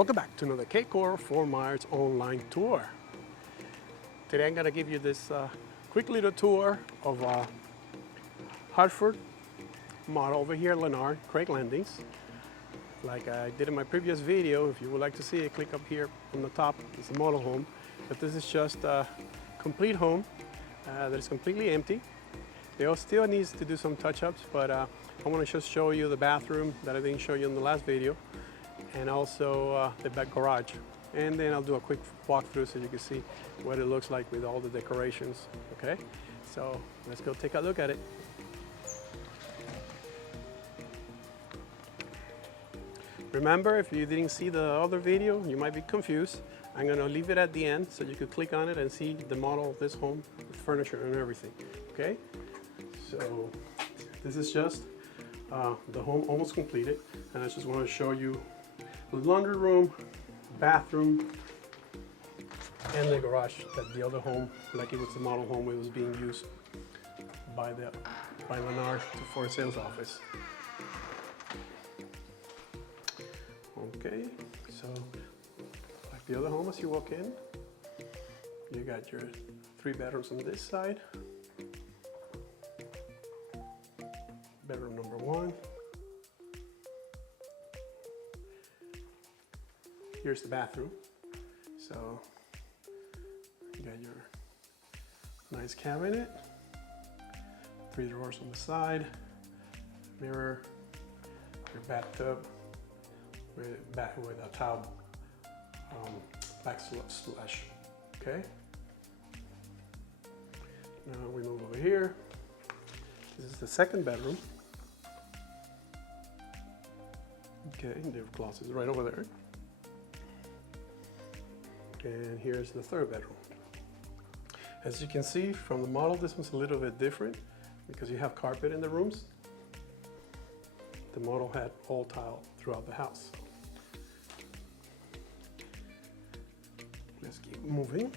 Welcome back to another K-Core Fort Myers online tour. Today I'm going to give you this quick little tour of Hartford model over here at Lennar, Craig Landings. Like I did in my previous video, if you would like to see it, click up here on the top. It's a model home, but this is just a complete home that is completely empty. They still needs to do some touch-ups, but I want to just show you the bathroom that I didn't show you in the last video, and also the back garage. And then I'll do a quick walkthrough so you can see what it looks like with all the decorations, okay? So let's go take a look at it. Remember, if you didn't see the other video, you might be confused. I'm gonna leave it at the end so you could click on it and see the model of this home, with furniture and everything, okay? So this is just the home almost completed, and I just want to show you the laundry room, bathroom, and the garage that the other home, like it was the model home, it was being used by Lennar for a sales office. Okay, so like the other home, as you walk in, you got your 3 bedrooms on this side. Bedroom number 1. Here's the bathroom. So you got your nice cabinet, 3 drawers on the side, mirror, your bathtub with a towel backsplash. Okay. Now we move over here. This is the 2nd bedroom. Okay, the closet is right over there. And here's the 3rd bedroom. As you can see from the model, this one's a little bit different because you have carpet in the rooms. The model had all tile throughout the house. Let's keep moving.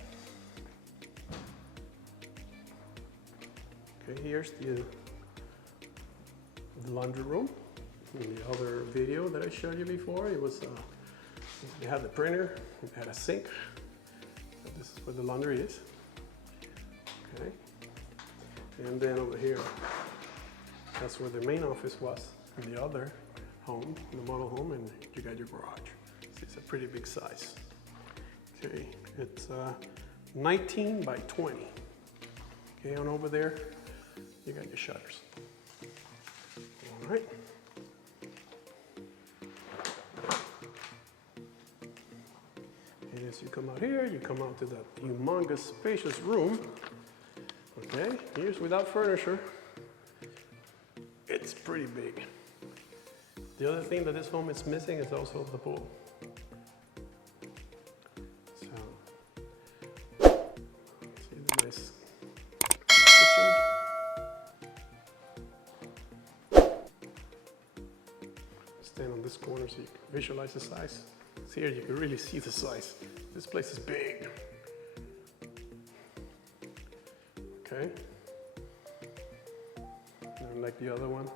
Okay, here's the laundry room. In the other video that I showed you before, it was you had the printer, you had a sink. So this is where the laundry is. Okay, and then over here, that's where the main office was in the other home, the model home, and you got your garage. So it's a pretty big size. Okay, it's 19 by 20. Okay, and over there, you got your shutters. All right. And as you come out here, you come out to the humongous, spacious room. Okay, here's without furniture. It's pretty big. The other thing that this home is missing is also the pool. So, see the nice kitchen. Stand on this corner so you can visualize the size. See here, you can really see the size. This place is big. Okay. And like the other one,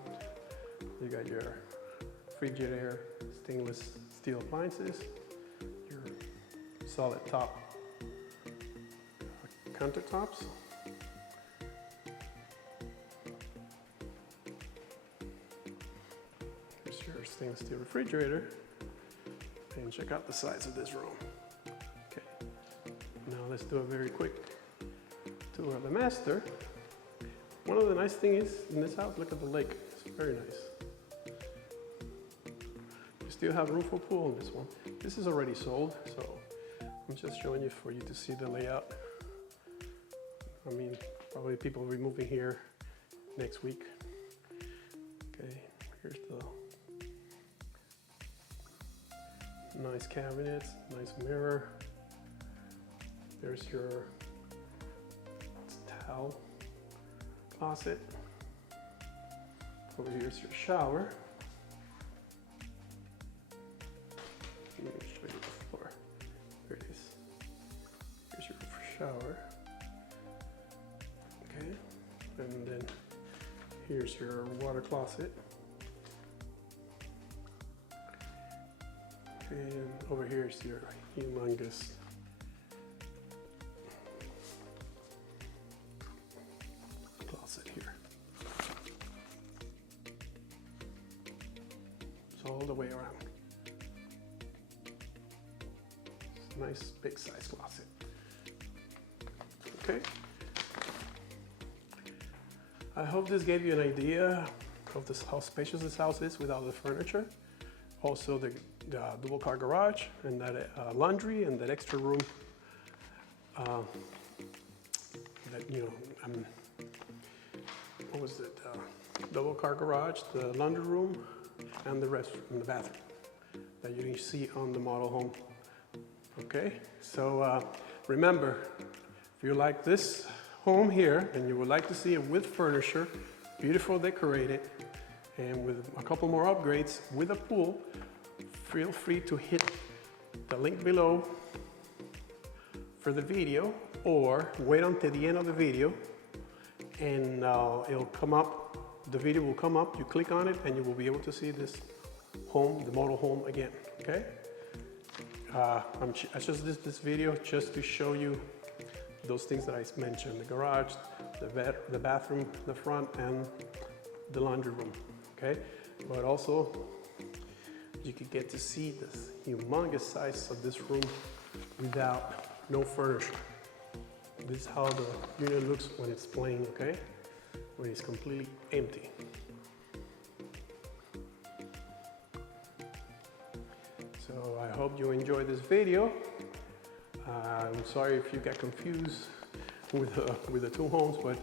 you got your Frigidaire stainless steel appliances, your solid top countertops. Here's your stainless steel refrigerator. And check out the size of this room. Okay, now let's do a very quick tour of the master. One of the nice things is in this house, look at the lake. It's very nice. You still have room for pool in this one. This is already sold, so I'm just showing you for you to see the layout. I mean, probably people will be moving here next week. Okay, here's the nice cabinets, nice mirror. There's your towel closet. Over here's your shower. Let me show you the floor. There it is. Here's your shower. Okay, and then here's your water closet. Okay, And over here is your humongous closet here. So all the way around. Nice big size closet. Okay. I hope this gave you an idea of this, how spacious this house is without the furniture. Also the double car garage and that laundry and that extra room. That, you know, what was it? Double car garage, the laundry room, and the restroom and the bathroom that you can see on the model home. Okay, so remember, if you like this home here and you would like to see it with furniture, beautiful decorated, and with a couple more upgrades with a pool, feel free to hit the link below for the video, or wait until the end of the video and it'll come up, the video will come up, you click on it and you will be able to see this home, the model home again, okay? I just did this video just to show you those things that I mentioned, the garage, the bathroom, the front, and the laundry room, okay? But also, you could get to see this humongous size of this room without no furniture. This is how the unit looks when it's plain, okay? When it's completely empty. So I hope you enjoyed this video. I'm sorry if you got confused with the two homes, but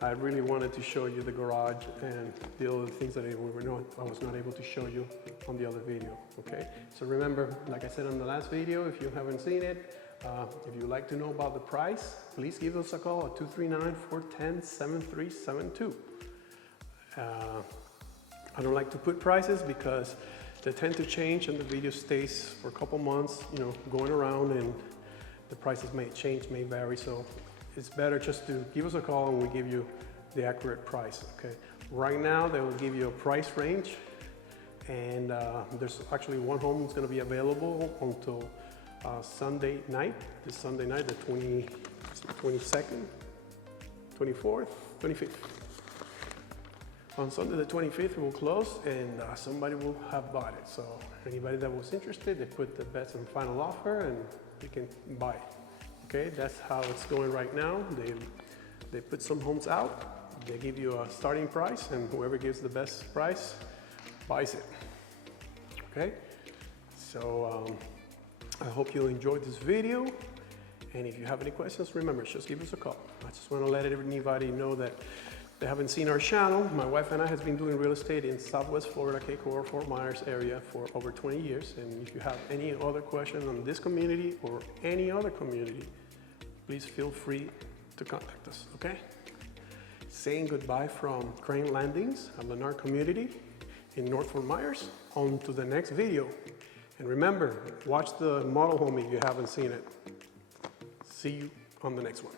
I really wanted to show you the garage and the other things that I was not able to show you on the other video, okay? So remember, like I said on the last video, if you haven't seen it, if you'd like to know about the price, please give us a call at 239-410-7372. I don't like to put prices because they tend to change and the video stays for a couple months, you know, going around, and the prices may change, may vary, so it's better just to give us a call and we give you the accurate price, okay? Right now, they will give you a price range, and there's actually one home that's gonna be available until Sunday night, this Sunday night, the 22nd, 24th, 25th. On Sunday the 25th, we'll close and somebody will have bought it. So anybody that was interested, they put the best and final offer and you can buy it. Okay, that's how it's going right now. They put some homes out, they give you a starting price, and whoever gives the best price buys it. Okay, so I hope you enjoyed this video, and if you have any questions, remember, just give us a call. I just want to let anybody know that they haven't seen our channel. My wife and I has been doing real estate in Southwest Florida, Cape Coral, Fort Myers area for over 20 years. And if you have any other questions on this community or any other community, please feel free to contact us, okay? Saying goodbye from Crane Landings, a Lennar community in North Fort Myers. On to the next video. And remember, watch the model home if you haven't seen it. See you on the next one.